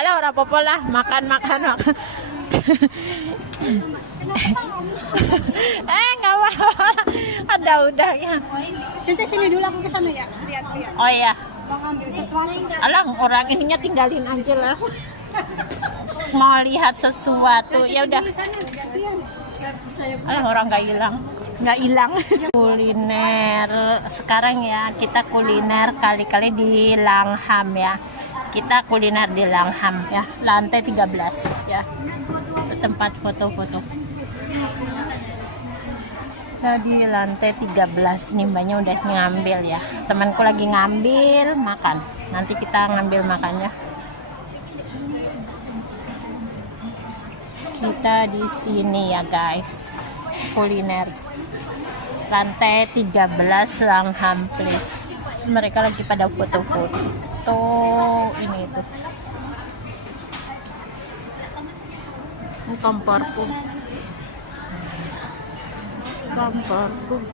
Alam, rapopo lah. Makan. Nggak apa. Ada udahnya. Cinta sini dulu aku kesana ya. Lihat. Oh iya. Bang ambil sesuatu. Alah, orang ininya tinggalin aja lah. Mau lihat sesuatu. Ya udah. Alah, orang nggak hilang. Kuliner sekarang ya, kita kuliner kali-kali di Langham ya. Kita kuliner di Langham ya, lantai 13 ya. Tempat foto-foto. Nah, di lantai 13 nih mbaknya udah ngambil ya. Temanku lagi ngambil makan. Nanti kita ngambil makannya. Kita di sini ya guys. Kuliner. Lantai 13 Langham Place. Mereka lagi pada foto-foto ini tuh. Ini komporku.